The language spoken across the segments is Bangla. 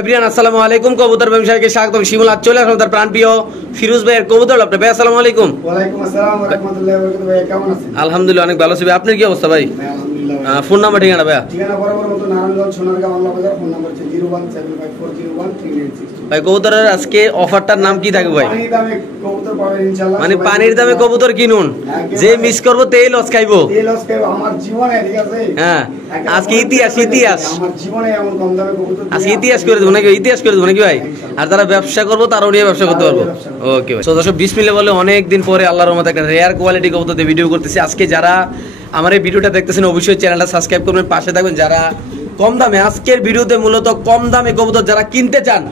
এভরিওয়ান আসসালামু আলাইকুম। কবুতর ব্যবসায়ীকে স্বাগতম। শিমুল আজ চলে আসলাম তার প্রাণপ্রিয় ফিরোজ ভাইয়ের কবুতর লাভ। ভাই আসসালামু আলাইকুম। ওয়ালাইকুম আসসালাম ওয়া রাহমাতুল্লাহি ওয়া বারাকাতুহু। ভাই কেমন আছেন? আলহামদুলিল্লাহ অনেক ভালো আছি ভাই। আপনার কি অবস্থা ভাই? আলহামদুলিল্লাহ। ফোন নাম্বার ঠিকানা ভাই? ঠিকানা বরাবর মতো নারায়ণগঞ্জ সোনারগাঁও বাংলা বাজার। ফোন নাম্বার হচ্ছে 01754013962। ভাই কবুতরের আজকে অফারটার নাম কি থাকবে ভাই? পানির দামে কবুতর পাবেন ইনশাআল্লাহ। মানে পানির দামে কবুতর কিনুন, যে মিস করবো তেই লস খাইবো। তেল আজকে আমার জীবনে, ঠিক আছে? হ্যাঁ, আজকে ইতিহাস আমার জীবনে এমন কম দামে কবুতর আজকে ইতিহাস করে দেবো নাকি? ইতিহাস করে দেবো নাকি ভাই? আর যারা ব্যবসা করবো তারাও নিয়ে ব্যবসা করতে পারবো। ওকে ভাই। তো দর্শক বিসমিল্লাহ বলে অনেক দিন পরে আল্লাহর রহমতে একটা রেয়ার কোয়ালিটি কবুতর দিয়ে ভিডিও করতেছি। আজকে যারা আমার এই ভিডিওটা দেখতেছেন অবশ্যই চ্যানেলটা সাবস্ক্রাইব করবেন, পাশে থাকবেন। যারা কম দামে, আজকের ভিডিওতে মূলত কম দামে কবুতর যারা কিনতে চান,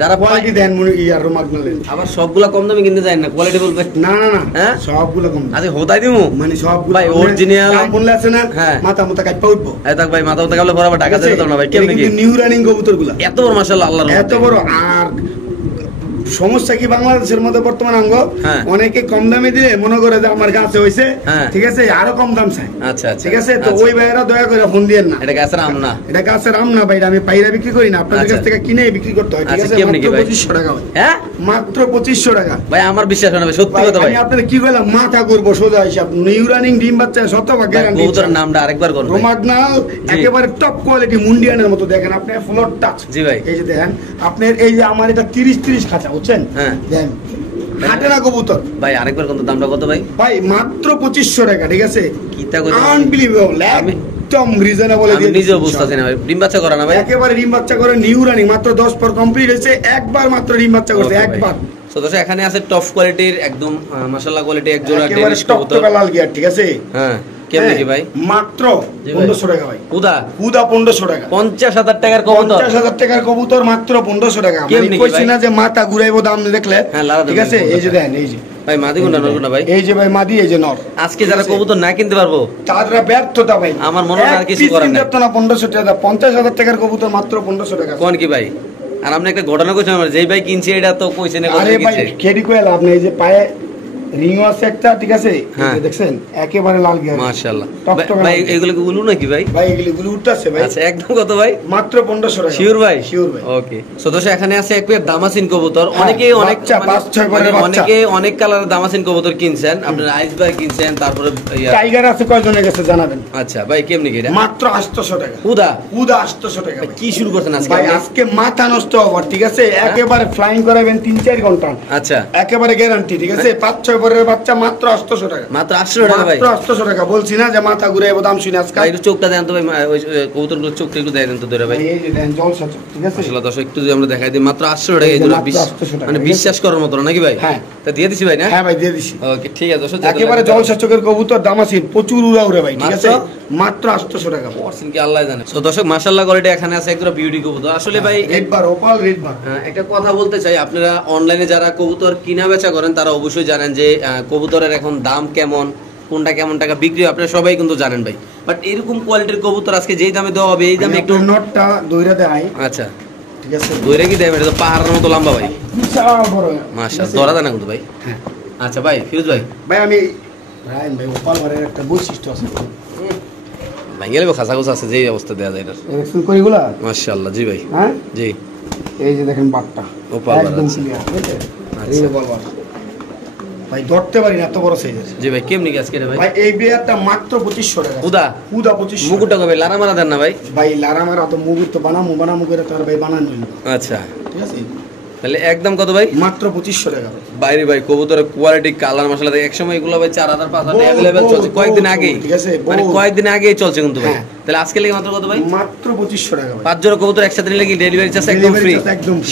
যারা কোয়ালিটি দেন ইয়ার রোমাগনালেন, আবার সবগুলা কম দামে কিনতে চান না, কোয়ালিটি বলবে না না না, হ্যাঁ সবগুলো কম। আজকে হোতাই দিমু মানে সবগুলো ভাই অরিজিনাল বললে আছে না, হ্যাঁ মাথা মুতা কাটপা উঠবো। এই দেখ ভাই, মাথা মুতা কাটলে বরাবর ঢাকা যেতে না ভাই। কেমন কি নিউ রানিং কবুতরগুলো এত বড় মাশাআল্লাহ, আল্লাহর এত বড়। আর সমস্যা কি বাংলাদেশের মধ্যে বর্তমান অঙ্গ, অনেকে কম দামে দিলে মনে করে যে আমার কাছে হইছে, ঠিক আছে, আরো কম দাম চাই। আচ্ছা ঠিক আছে, তো ওই ভাইয়েরা দয়া করে ফোন দিয়েন না। এটা গাছের আম না, এটা গাছের আম না ভাই, আমি পাইরা বিক্রি করি না, আপনাদের কাছ থেকে কিনে বিক্রি করতে হয়। ঠিক আছে, মাত্র 2500 টাকা ভাই। হ্যাঁ মাত্র 2500 টাকা ভাই, আমার বিশ্বাস হয় না ভাই, সত্যি কথা ভাই। আমি আপনাদের কি কইলাম, মাথা করবো সোজা হিসাব। নিউ রানিং ডিম বাচ্চা শতভাগ গ্যারান্টি। কবুতরের নামটা আরেকবার করুন। রোমাগনাল একেবারে টপ কোয়ালিটি মুন্ডিয়ানের মতো। দেখেন আপনি ফ্লোর টাচ। জি ভাই, এই যে দেখেন আপনার, এই যে আমার এটা 30 খাঁচা, বুঝছেন? হ্যাঁ দেখেন হাটে না কবুতর ভাই। আরেকবার কত দামটা কত ভাই? ভাই মাত্র 2500 টাকা। ঠিক আছে, কিতা কই আনবিলিভেবল, একদম রিজনেবল। আমি নিজেও বুঝতাছি না ভাই, ডিম বাচ্চা করা না ভাই? একেবারে ডিম বাচ্চা করে নিউ রানিং, মাত্র 10 পর কমপ্লিট হয়েছে, একবার মাত্র ডিম বাচ্চা করছে, একবার। তো দর্শক এখানে আছে টপ কোয়ালিটির একদম মাশাআল্লাহ কোয়ালিটি এক জোড়া ডেনিশ কবুতর, লাল গিয়ার। ঠিক আছে, হ্যাঁ কেমন কি ভাই? মাত্র 1500 টাকা ভাই। উদা 1500 টাকা। 50,000 টাকার কবুতর, 50,000 টাকার কবুতর মাত্র 1500 টাকা। আমি কইছি না যে মাথা ঘুরাইবো দাম দেখলে। ঠিক আছে, এই যে দেখেন, এই যে ভাই মাদি কোনটা নর কোনটা ভাই? এই যে ভাই মাদি, এই যে নর। আজকে যারা কবুতর না কিনতে পারবো তারা ব্যর্থতা ভাই। আমার মনে হয় আর কিছু করার নাই। 1500 টাকা, 50,000 টাকার কবুতর মাত্র 1500 টাকা। কোন কি ভাই? আর আপনি একটা ঘটনা কইছেন আমার, যেই ভাই কিনছে এটা তো কইছেন না, আরে ভাই কেডি কইলা আপনি, এই যে পায়ে রিং আছে একটা, ঠিক আছে, এই দেখছেন একেবারে লাল গিয়ার, মাশাআল্লাহ। ভাই এগুলো কি উলু নাকি ভাই? ভাই এগুলো গুলো উঠতাছে ভাই। আচ্ছা, একদম কত ভাই? মাত্র 1500 টাকা। শিওর ভাই? শিওর ভাই। ওকে। সো দর্শক এখানে আছে এক পেয়ার দামাসিন কবুতর। অনেকে অনেক 5-6 পরের বাচ্চা, অনেকে অনেক কালারের দামাসিন কবুতর কিনছেন। আপনারা আইস ভাই কিনছেন, তারপরে টাইগার আছে কয়জনের কাছে জানাবেন? আচ্ছা ভাই, কেমনি কি এটা? মাত্র 800 টাকা। উদা 800 টাকা। কি শুরু করছেন আজকে ভাই? আজকে মাথা নষ্ট হবার, ঠিক আছে, একেবারে ফ্লাইং করাবেন 3-4 ঘন্টা। আচ্ছা, একেবারে গ্যারান্টি। ঠিক আছে, 5-6 পরের বাচ্চা মাত্র 800 টাকা। মাত্র 800 টাকা ভাই? মাত্র 800 টাকা। বলছি না যে মাথা ঘুরাইবো দাম শুনে আজকে। ভাই একটু চোখটা দেন তো ভাই, ওই কবুতরগুলোর চোখটা একটু দেন তো ধরে ভাই। এই যে দেন জলসা চোখ, ঠিক আছে। আসলে দর্শক একটু যদি আমরা দেখাই দিই, মাত্র 800 টাকা এই জোড়া। মানে বিশ্বাস করার মতো নাকি ভাই? হ্যাঁ, তা দিয়ে দিছি ভাই না? হ্যাঁ ভাই দিয়ে দিছি। ওকে ঠিক আছে দর্শক, একেবারে জলসা চোখের কবুতর, দামাসিন, প্রচুর উড়া উড়ে ভাই। ঠিক আছে, মাত্র 800 টাকা। পড়ছেন কি আল্লাহ জানে। সো দর্শক মাশাআল্লাহ কোয়ালিটি এখানে আছে একদম বিউটি কবুতর। আসলে ভাই একবার ওপাল রেড বার, একটা কথা বলতে চাই, আপনারা অনলাইনে যারা কবুতর কিনা বেচা করেন তারা অবশ্যই জানেন যে কবুতরের এখন দাম কেমন, কোনটা কেমন টাকা বিক্রি, আপনারা সবাই কিন্তু জানেন ভাই। বাট এরকম কোয়ালিটির কবুতর আজকে যেই দামে দেওয়া হবে, এই দামে একটু নটটা দইরা দেয়। আচ্ছা ঠিক আছে, দইরা কি দেয়? এটা তো পাহাড়ের মতো লম্বা ভাই, বিশাল বড়। মাশাআল্লাহ, ধরা দেয় না কিন্তু ভাই। হ্যাঁ আচ্ছা ভাই ফিরোজ ভাই, ভাই আমি রায়ন ভাই, ওপাল বারের একটা বৈশিষ্ট্য আছে ভাঙ্গেলে খাসা খোসা আছে, যেই অবস্থা দেওয়া যায় এটা। দেখছেন কইগুলা? মাশাআল্লাহ। জি ভাই, হ্যাঁ জি। এই যে দেখেন বাটটা ওপাল বার একদম আছে। ক্লিয়ার, বুঝছেন? আচ্ছা। এই ওপাল বার ভাই ধরতে পারি না, এত বড় সাইজের। জি ভাই, কেমনি কি আজকে রে ভাই? ভাই এই বিয়ারটা মাত্র 2500 টাকা। উদা 2500। মুকুটটা কবে লারা মারা দেন না ভাই? ভাই লারামারা তো মুগুর তো বানামু করে তার ভাই বানানো হইল। আচ্ছা, ঠিক আছে, তাহলে একদম কত ভাই? মাত্র 2500 টাকা ভাই। বাইরে ভাই কবুতরের কোয়ালিটি, কালার, মশলা এক সময় এগুলো ভাই 4000-5000 अवेलेबल চলছে কয়েকদিন আগে। ঠিক আছে, মানে কয়েকদিন আগেই চলছে কিন্তু ভাই। তাহলে আজকে লাগে মাত্র কত ভাই? মাত্র 2500 টাকা ভাই। 5 জোড়া কবুতর একসাথে নিলে কি ডেলিভারি চার্জ একদম ফ্রি?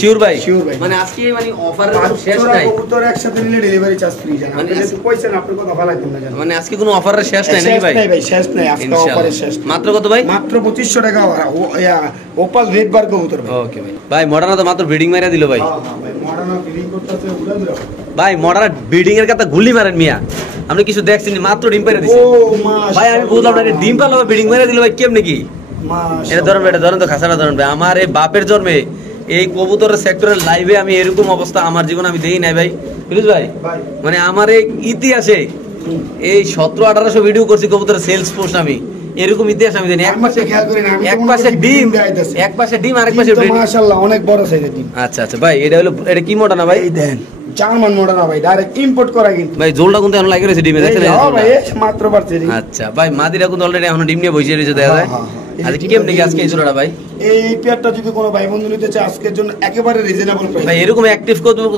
শিওর ভাই? শিওর ভাই। মানে আজকে মানে অফারের কোনো শেষ 5 জোড়া নাই। কবুতর একসাথে নিলে ডেলিভারি চার্জ ফ্রি জানেন। আপনি যেহেতু কইছেন আপনার কথা ভালো লাগবে না জানেন। মানে আজকে কোনো অফারের শেষ নাই নাকি ভাই? শেষ নাই ভাই, শেষ নাই, আজকে অফারের শেষ। মাত্র কত ভাই? মাত্র 2500 টাকা। ওপাল রেড বার কবুতর ভাই। ওকে ভাই। ভাই মডার্ন তো মাত্র ব্রিডিং মাইরা দিল ভাই। হ্যাঁ ভাই, মডার্ন ফিলিং করতেছে উড়া উড়া। ভাই মডার্ন ব্রিডিং এর কথা গুলি মারেন মিয়া, আপনি কিছু দেখছেন? মাত্র ডিম পাইরা দিছে ও মাশাআল্লাহ ভাই। আমি বুঝলাম না, ডিম পারলো ব্রিডিং মাইরা দিল ভাই, কেমনে কি? মাশাআল্লাহ। এটা ধরেন ভাই, এটা ধরেন তো, খাসাটা ধরেন ভাই। আমার এই বাপের জন্মে এই কবুতরের সেক্টরের লাইভে আমি এরকম অবস্থা আমার জীবনে আমি দেই নাই ভাই। ফিরোজ ভাই, মানে আমার এই ইতিহাসে এই 1700-1800 ভিডিও করছি কবুতরের সেলস পোস্ট আমি, এরকম ইতিহাস আমি জানি। এক পাশে খেয়াল করি না, আমি তো এক মনে পাশে করি ডিম, গাইতেছে। এক পাশে ডিম আর এক পাশে ডিম তো ব্রেড। মাশাআল্লাহ অনেক বড় সাইজের ডিম। আচ্ছা আচ্ছা ভাই, এটা হলো, এটা কি মোটা না ভাই? এই দেন জার্মান মোড়া না ভাই, ডাইরেক্ট ইম্পোর্ট করা কিন্তু ভাই ঝোলটা কিন্তু এখন লাগিয়ে রয়েছে ডিমে, দেখছেন? এই হ্যাঁ ভাই, ঝোলটা। এই মাত্র পারছে ডিম। আচ্ছা ভাই, মাদিরা কিন্তু অলরেডি এখন ডিম নিয়ে বসে রয়েছে দেখা যায়। হ্যাঁ, হ্যাঁ। আচ্ছা কেমনে কি আজকে এই জোড়াটা ভাই? এই পেয়ারটা যদি কোনো ভাই বন্ধু নিতে চায় আজকের জন্য একেবারে রিজনেবল প্রাইস। ভাই এরকম অ্যাক্টিভ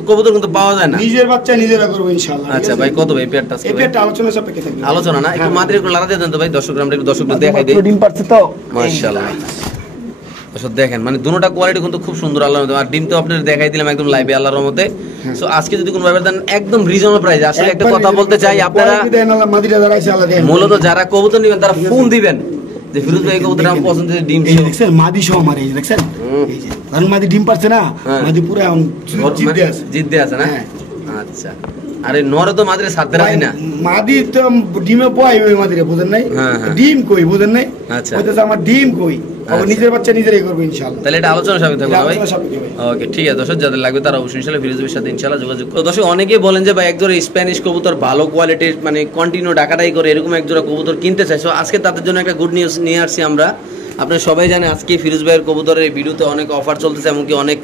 কবুতর কিন্তু পাওয়া যায় না। নিজের বাচ্চা নিজেরা করবো ইনশাআল্লাহ। আচ্ছা ভাই, কত ভাই পেয়ারটা আজকে এই ভাই? পেয়ারটা আলোচনা সাপেক্ষে থাকবে। আলোচনা না, একটু মাদিরা একটু লাড়া দিয়ে দেন তো ভাই, দর্শকরা আমরা একটু দর্শকদের দেখাই দিই। ডিম পারছে তো মাশাআল্লাহ। দর্শক দেখেন, মানে দুটোটা কোয়ালিটি কিন্তু খুব সুন্দর আল্লাহর রহমতে। আর ডিম তো আপনাদের দেখাই দিলাম একদম লাইভে আল্লাহর রহমতে। সো আজকে যদি কোনো ভাবে দেন একদম রিজনেবল প্রাইস। আসলে একটা কথা বলতে চাই, আপনারা মাদিরা দাঁড়াইছে আল্লাহ দেন। মূলত যারা কবুতর নেবেন তারা ফোন দিবেন যে ফিরোজ ভাই কবুতরটা আমার পছন্দের ডিম এই ছিল। দেখছেন মাদি সহ আমার এই দেখছেন এই যে কারণ মাদি ডিম পারছে না, হ্যাঁ। মাদি পুরো এখন জিদ্দে আছে। জিদ্দে আছে না? হ্যাঁ। আচ্ছা, আরে নরে তো মাদিরা ছাড়তে রাখি না। মাদি তো ডিমে পয় ওই মাদিরে বুঝেন নাই, হ্যাঁ, হ্যাঁ। ডিম কই বুঝেন নাই, আচ্ছা। ওইটাছে আমার ডিম কই, ও আচ্ছা। নিজের বাচ্চা নিজেরাই করবে ইনশাআল্লাহ। তাহলে এটা আলোচনা সাপেক্ষে থাকবে না ভাই? আলোচনা সাপেক্ষে ভাই। ওকে ঠিক আছে দর্শক, যাদের লাগবে তারা অবশ্যই ইনশাআল্লাহ ফিরোজের সাথে ইনশাআল্লাহ যোগাযোগ করুন। দর্শক অনেকেই বলেন যে ভাই একজোড়া স্প্যানিশ কবুতর ভালো কোয়ালিটির, মানে কন্টিনিউ ডাকাটাই করে এরকম একজোড়া কবুতর কিনতে চাই। সো আজকে তাদের জন্য একটা গুড নিউজ নিয়ে আসছি আমরা। আপনারা সবাই জানেন আজকে ফিরোজ ভাইয়ের কবুতরের এই ভিডিওতে অনেক অফার চলতেছে, এমনকি অনেক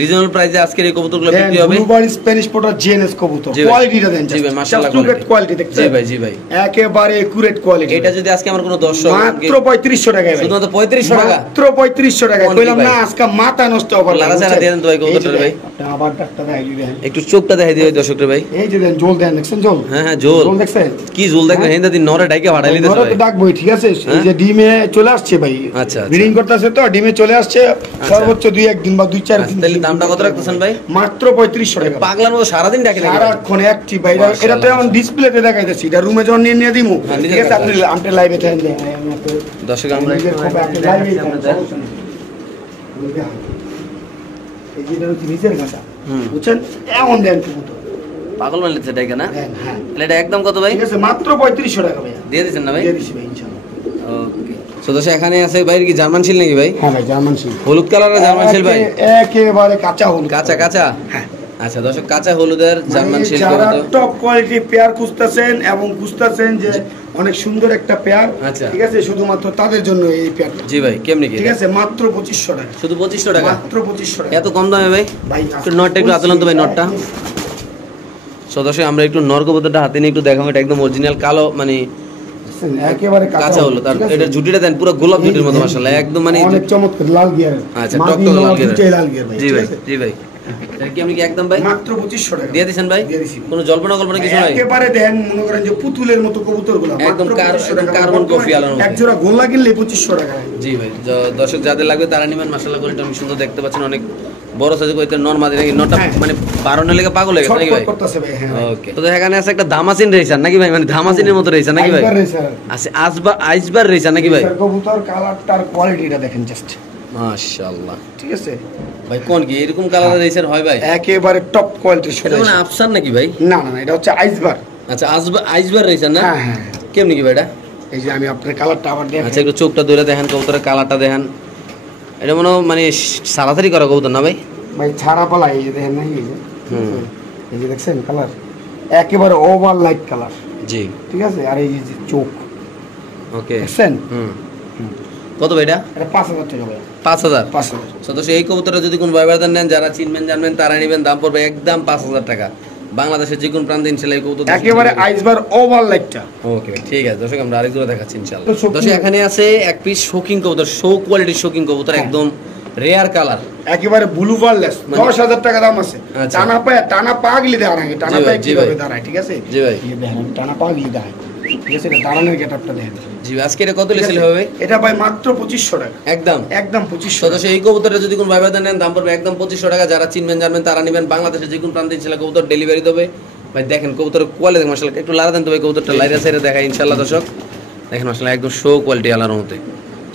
রিজনেবল প্রাইসে আজকের এই কবুতরগুলো দেন বিক্রি হবে। ব্লুবার স্প্যানিশ পোটার জিএনএস কবুতর জি ভাই। কোয়ালিটিটা দেন জি ভাই, মাশাআল্লাহ কোয়ালিটি দেখছেন? জি ভাই, জি ভাই। একেবারে একুরেট কোয়ালিটি। এটা যদি আজকে আমার কোনো দর্শক মাত্র 3500 টাকায় ভাই, শুধুমাত্র 3500 টাকা? মাত্র 3500 টাকায় কোন কি কইলাম ভাই? না আজকে মাথা নষ্ট হবে। লারা চারা দিয়ে দেন তো ভাই কবুতরের ভাই। আপনি আবার ডাক্তার দেখাই দিবেন। একটু চোখটা দেখাই দিই দর্শকদের ভাই। এই যে দেন জল দেন দেখছেন জল? হ্যাঁ হ্যাঁ, জোল জল দেখছেন? কি জোল দেখবেন? হিন্দা দিন নরে ডাইকে ভাড়াই লিতেছে ওরা ভাই। তো ডাকবই, ঠিক আছে? এই যে ডিমে চলে আসছে ভাই, আচ্ছা, আচ্ছা। ব্রিডিং করতেছে তো ডিমে চলে আসছে, সর্বোচ্চ 2-1 দিন বা 2-4 দিন। তাহলে দামটা কত রাখতেছেন ভাই? মাত্র 3500 টাকা। পাগলার মতো সারাদিন ডাকে নাকি ভাই? সারাক্ষণ অ্যাক্টিভ ভাই। এটা তো মাশাআল্লাহ। এখন ডিসপ্লেতে দেখাইতেছি, এটা রুমে যখন নিয়ে দিমু, হ্যাঁ, নিজে ঠিক আছে? আপনি দেখাবেন। আপনি লাইভে থাকেন দেন, আমি আপনাকে দর্শক আমরা নিজের একটু খোপে আপনি দেখাচ্ছি লাইভে আপনাদের। এই যে এটা হচ্ছে নিচের ঘাটা, হুম। বুঝছেন? এমন দেন কবুতর পাগল মানে লিতেছে ডাকে না? দেন, হ্যাঁ তাহলে এটা একদম কত ভাই? ঠিক আছে, মাত্র 3500 টাকা ভাই দিয়ে দিচ্ছেন না ভাই? দিয়ে দিছি ভাই ইনশাআল্লাহ। ওকে। সো দর্শক এখানে আছে ভাই, কি জার্মান শিল নাকি ভাই? হ্যাঁ ভাই জার্মান শিল, হলুদ কালারের জার্মান শিল ভাই? একেবারে কাঁচা হলুদ। কাঁচা কাঁচা? হ্যাঁ। আচ্ছা দর্শক, কাঁচা হলুদের জার্মান শিল যারা কবুতর। টপ কোয়ালিটি পেয়ার খুঁজতেছেন এবং খুঁজতেছেন যে অনেক সুন্দর একটা পেয়ার, আচ্ছা। ঠিক আছে? শুধুমাত্র তাদের জন্য এই পেয়ারটা, জি ভাই, কেমনি কি? ঠিক আছে? মাত্র 2500 টাকা, শুধু 2500 টাকা? মাত্র 2500 টাকা এত কম দামে ভাই? ভাই। একটু নটটা একটু হাতে নেন তো ভাই, নটটা। সো দর্শক আমরা একটু নর কবুতরটা হাতে নিয়ে একটু দেখাবো। এটা একদম অরিজিনাল কালো, মানে একেবারে কাঁচা হলো। তার এটা ঝুটিটা দেন পুরো গোলাপ ঝুটির মতো মাশাআল্লাহ, একদম মানে অনেক চমৎকার লাল গিয়ার। আচ্ছা, টকটক লাল গিয়ার। লাল গিয়ার ভাই, জি ঠিক ভাই, আছে? জি ভাই। এটা কি আপনি কি একদম ভাই মাত্র 2500 টাকা দিয়ে দিছেন ভাই? দিয়ে দিছি। কোনো জল্পনা কল্পনা কিছু নাই? একেবারে দেন মনে করেন যে পুতুলের মতো কবুতরগুলো একদম মাত্র 2500 টাকা। কার্বন কফি আলার মতো। এক জোড়া গোল্লা কিনলে 2500 টাকা। জি ভাই, দর্শক যাদের লাগবে তারা নিবেন। মাশাআল্লাহ করে এটা অনেক সুন্দর দেখতে পাচ্ছেন, অনেক বড় সাইজের কইতে নর মাদি নাকি? নরটা হ্যাঁ। মানে বারণের লেগে পাগল হয়ে গেছে নাকি ভাই? ছটফট করতেছে ভাই, হ্যাঁ ভাই। ওকে। তো এখানে আছে একটা দামাসিন রেসার নাকি ভাই? মানে ধামাসিনের মতো রেসার নাকি ভাই? আইবার রেসার। আছে আইসবার রেসার নাকি ভাই? রেসার কবুতর কালারটার কোয়ালিটিটা দেখেন জাস্ট, মাশাআল্লাহ। ঠিক আছে? ভাই কোন কি এরকম কালারের রেসার হয় ভাই? একেবারে টপ কোয়ালিটির এটা মানে আফসান নাকি ভাই? না না না, এটা হচ্ছে আইসবার। আচ্ছা, আইসবার রেসার না? হ্যাঁ হ্যাঁ। কেমনি কি ভাই এটা? এই যে আমি আপনার কালারটা আবার দেখেন। আচ্ছা, একটু চোখটা ধরে দেখেন, কবুতরের কালারটা দেখেন। এটা মনে হয় মানে সারাসারি করা কবুতর না ভাই? ভাই ছাড়া পালা এই যে দেখেন না, এই যে হুম। এই যে দেখছেন কালার একেবারে ওভার লাইট কালার, জি। ঠিক আছে? আর এই যে চোখ ওকে। দেখছেন? হুম। কত ভাই এটা? এটা 5000 টাকা ভাই, 5000? 5000। সদস্য এই কবুতরটা যদি কোন ভাইবারদার নেন, যারা চিনবেন জানবেন তারা নেবেন, দাম পড়বে একদম 5000 টাকা। বাংলাদেশের যে কোন প্রান্তে ইনশাআল্লাহ এই কবুতর একেবারে আইসবার ওভার লাইটটা। ওকে ঠিক আছে দর্শক, আমরা আরেক জোড়া দেখাচ্ছি ইনশাআল্লাহ। তো শৌখিন- দর্শক এখানে আছে এক পিস শৌকিং কবুতর, শো কোয়ালিটির শৌকিং কবুতর, হ্যাঁ। একদম রেয়ার কালার। একেবারে ব্লু বারলেস, মানে- 10000 টাকা দাম আছে। আচ্ছা। টানা পাগলি দাঁড়ায়, টানা জি ভাই, পায়ে জি কিভাবে ভাই। দাঁড়ায়, ঠিক আছে? জি ভাই। এই দেখেন টানা পাগলি দাঁড়ায়, ঠিক আছে? এটা দাঁড়ানোর গেটআপটা দেখেন। জি, আজকে এটা কত ঠিক আছে? লিখলে হবে ভাই? এটা ভাই মাত্র 2500 টাকা, একদম একদম 2500 সদস্য এই কবুতরটা যদি কোন ভাইবারদার নেন, দাম পড়বে একদম 2500 টাকা। যারা চিনবেন জানবেন তারা নেবেন। বাংলাদেশের যে কোন প্রান্তে ইনশাআল্লাহ কবুতর ডেলিভারি দেবে ভাই। দেখেন কবুতর কোয়ালিটি মাশাআল্লাহ, একটু লারা দেন তো ভাই কবুতরটা, লাইরা সাইরা দেখাই ইনশাআল্লাহ দর্শক। দেখেন মাশাআল্লাহ একদম শো কোয়ালিটি আলার মধ্যে।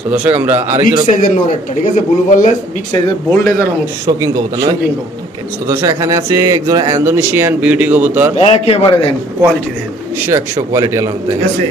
তো দর্শক আমরা আরেক বিগ জোড়া সাইজের নর একটা, ঠিক আছে? ব্লু বারলেস বিগ সাইজের বোল্ড এজার মতো শৌকিং কবুতর না? শৌখিন কবুতর। তো দর্শক এখানে আছে একজন ইন্দোনেশিয়ান বিউটি কবুতর, একেবারে দেখেন কোয়ালিটি দেখেন, 100 কোয়ালিটি আলার মধ্যে। ঠিক আছে?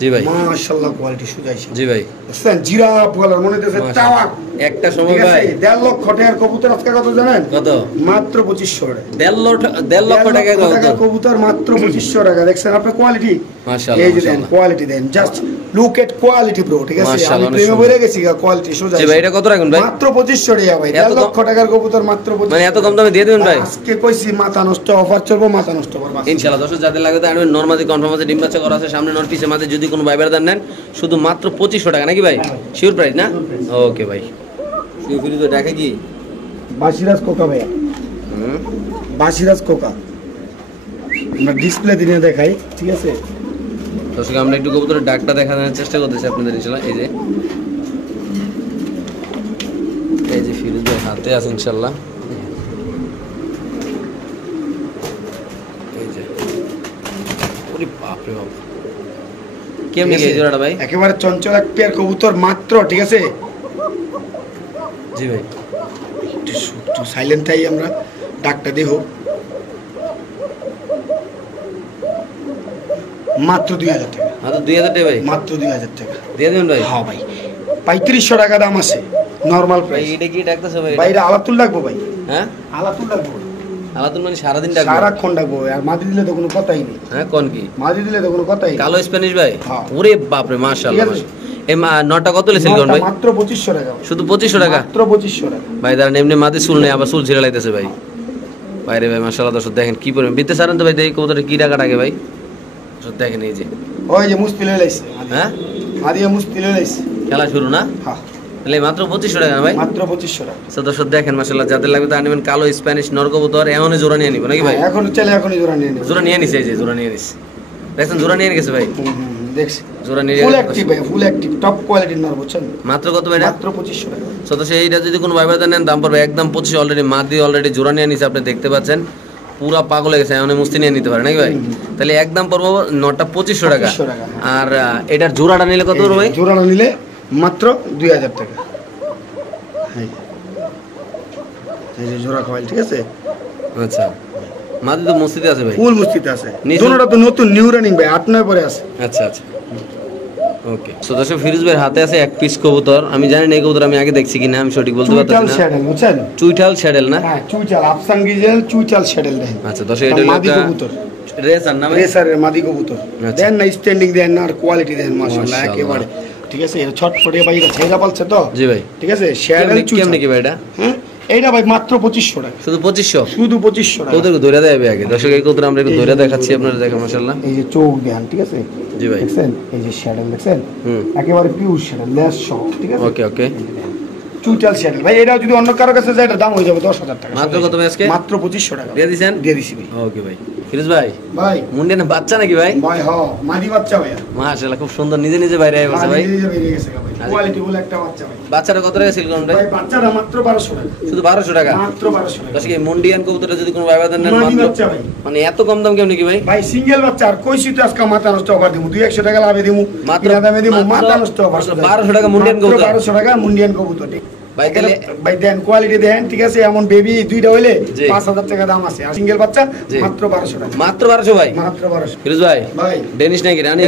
জি ভাই মাশাআল্লাহ কোয়ালিটি সুজাইছে জি ভাই বুঝছেন জিরাফ বলার মনে হচ্ছে টাওয়ার একটা সময় ভাই 1.5 লক্ষ টাকার কবুতর আজকে কত জানেন কত মাত্র 2500 টাকা 1.5 লক্ষ টাকার কবুতর মাত্র 2500 টাকা দেখছেন আপনার কোয়ালিটি মাশাআল্লাহ এই যে then quality then just look at quality bro ঠিক আছে আমি প্রেমে পড়ে গেছি কোয়ালিটি সোজা জি ভাই এটা কত রাখুন ভাই মাত্র 2500 টাকা ভাই 1.5 লক্ষ টাকার কবুতর মাত্র 2500 মানে এত কম দামে দিয়ে দিবেন ভাই আজকে কইছি মাথা নষ্ট অফার চলবো মাথা নষ্ট করব ইনশাআল্লাহ দর্শক যাদের লাগে তো আনবেন নরমালি কনফার্ম আছে ডিম বাচ্চা করা আছে সামনে নর পিছে মাঝে যদি কোনো ভাই বেরদার নেন শুধু মাত্র 2500 টাকা নাকি ভাই শিওর প্রাইস না ওকে ভাই শিওর ফিরি তো টাকা কি বাসিরাজ কোকা ভাই বাসিরাজ কোকা আমরা ডিসপ্লে দিনে দেখাই ঠিক আছে দর্শক আমরা একটু কবুতরের ডাকটা দেখানোর চেষ্টা করতেছি আপনাদের ইনশাআল্লাহ এই যে ফিরোজ ভাই হাতে আছে ইনশাআল্লাহ এই যে ওরে বাপ রে বাপ কেমন কি এই জোড়াটা ভাই একেবারে চঞ্চল এক পেয়ার কবুতর মাত্র ঠিক আছে জি ভাই একটু সাইলেন্ট থাই আমরা ডাকটা দেখো মাত্র 2000 টাকা মাত্র 2000 টাকা ভাই মাত্র 2000 টাকা দিয়ে দেবেন ভাই হ্যাঁ ভাই 3500 টাকা দাম আছে নরমাল ভাই প্রাইস এটা কি ডাকতেছে ভাই ভাই এটা আলাতুল লাগবো ভাই হ্যাঁ আলাতুল লাগবো আলাদা মানে সারাদিন ডাকবে সারাক্ষণ ডাকবো আর মাদি দিলে তো কোনো কথাই নেই হ্যাঁ কোন কি মাদি দিলে তো কোনো কথাই নেই কালো স্প্যানিশ ভাই হ্যাঁ। ওরে বাপ রে মাশাআল্লাহ ঠিক আছে। এই নটা কত লেছেন কোন ভাই মাত্র 2500 টাকা শুধু 2500 টাকা মাত্র 2500 টাকা ভাই দাঁড়ান এমনি মাদি চুল নেই আবার চুল ছিঁড়ে লাইতেছে ভাই বাইরে ভাই মাশাআল্লাহ দর্শক দেখেন কি পরিমাণ বিতে সারেন তো ভাই দেখি কবুতরে কি টাকা টাকে ভাই দর্শক দেখেন এই যে ওই যে মুস্তিল লাইছে হ্যাঁ মাদিয়া মুস্তিল লাইছে খেলা শুরু না হ্যাঁ তাহলে মাত্র 2500 টাকা না ভাই মাত্র 2500 টাকা তো দর্শক দেখেন মাশাআল্লাহ যাদের লাগবে তা নেবেন কালো স্প্যানিশ নর কবুতর এমনই জোড়া নিয়ে নিব নাকি ভাই এখন চলে এখনই জোড়া নিয়ে নেব জোড়া নিয়ে নিছে এই যে জোড়া নিয়ে নিছে দেখছেন জোড়া নিয়ে গেছে ভাই দেখছি জোড়া নিয়ে ফুল অ্যাক্টিভ ভাই ফুল অ্যাক্টিভ টপ কোয়ালিটির নর বুঝছেন মাত্র কত ভাই মাত্র 2500 টাকা তো সেইটা যদি কোনো ভাই নেন দাম পড়বে একদম 25 অলরেডি মাদি অলরেডি জোড়া নিয়ে নিছে আপনি দেখতে পাচ্ছেন পুরা পাগল হয়ে গেছে এমন মুস্তি নিয়ে নিতে পারে নাকি ভাই তাহলে একদম পড়বো নটা 2500 টাকা আর এটার জোড়াটা নিলে কত পড়বে ভাই জোড়াটা নিলে মাত্র 2000 টাকা এই যে জোড়া কোয়ালিটি ঠিক আছে আচ্ছা মাদি তো মসজিদে আছে ভাই ফুল মুস্তিতে আছে নিচে- জোড়াটা তো নতুন নিউ রানিং ভাই 8-9 পরে আছে আচ্ছা আচ্ছা ওকে সো দর্শক ফিরোজ ভাইয়ের হাতে আছে এক পিস কবুতর আমি জানি না এই কবুতর আমি আগে দেখছি কিনা আমি সঠিক বলতে চুইটাল পারতেছি না শ্যাডেল বুঝছেন চুইঠাল শ্যাডেল না হ্যাঁ চুইটাল আফসান গিজেল চুইটাল শ্যাডেল দেখেন আচ্ছা দর্শক এটা হলো মাদি একটা কবুতর রেসার না ভাই রেসারের মাদি কবুতর আচ্ছা। দেন না স্ট্যান্ডিং দেন না আর কোয়ালিটি দেন মাশাআল্লাহ মাশাআল্লাহ। একেবারে ঠিক আছে এটা ছটফটে ভাই এটা ছেড়া পালছে তো জি ভাই ঠিক আছে শ্যাডেল চুইটাল কেমনে কি ভাই এটা হ্যাঁ এইটা ভাই মাত্র 2500 টাকা শুধু 2500 শুধু 2500 টাকা কবুতর ধরে দেবে আগে দর্শক এই কবুতর আমরা একটু ধরে দেখাচ্ছি আপনারা দেখেন মাশাআল্লাহ এই যে চোখ দেন ঠিক আছে জি ভাই দেখছেন এই যে শ্যাডেল দেখছেন হুম একেবারে পিওর শ্যাডেল লেস সহ ঠিক আছে ওকে ওকে চুইটাল শ্যাডেল ভাই এটা যদি অন্য কারো কাছে যায় এটা দাম হয়ে যাবে 10000 টাকা মাত্র কত ভাই আজকে মাত্র 2500 টাকা দিয়ে দিছেন দিয়ে দিছি ভাই ওকে ভাই ফিরোজ ভাই ভাই মুন্ডিয়া না বাচ্চা নাকি ভাই ভাই হ মাদি বাচ্চা ভাই মাশাআল্লাহ খুব সুন্দর নিজে নিজে বাইরে আইছে ভাই কোয়ালিটি বলে একটা বাচ্চা ভাই বাচ্চাটা কত টাকা সিল করুন ভাই ভাই বাচ্চাটা মাত্র 1200 টাকা শুধু 1200 টাকা মাত্র 1200 টাকা দর্শক এই মুন্ডিয়ান কবুতরটা যদি কোনো ভাই বাজার নেন মাদি মাত্র বাচ্চা ভাই মানে এত কম দাম কেমন কি ভাই ভাই সিঙ্গেল বাচ্চা আর কইছি তো আজকে মাথা নষ্ট অফার দিমু 200 টাকা লাভে দিমু মাত্র কিনা দামে দিমু মাত্র মাথা নষ্ট অফার 1200 টাকা মুন্ডিয়ান কবুতর 1200 টাকা মুন্ডিয়ান কবুতর ভাই তাহলে ভাই দেন কোয়ালিটি দেন ঠিক আছে এমন বেবি দুইটা হইলে জি। 5000 টাকা দাম আছে আর সিঙ্গেল বাচ্চা জি। মাত্র 1200 টাকা মাত্র 1200 ভাই মাত্র 1200 ফিরোজ ভাই ভাই ডেনিশ নাকি রানী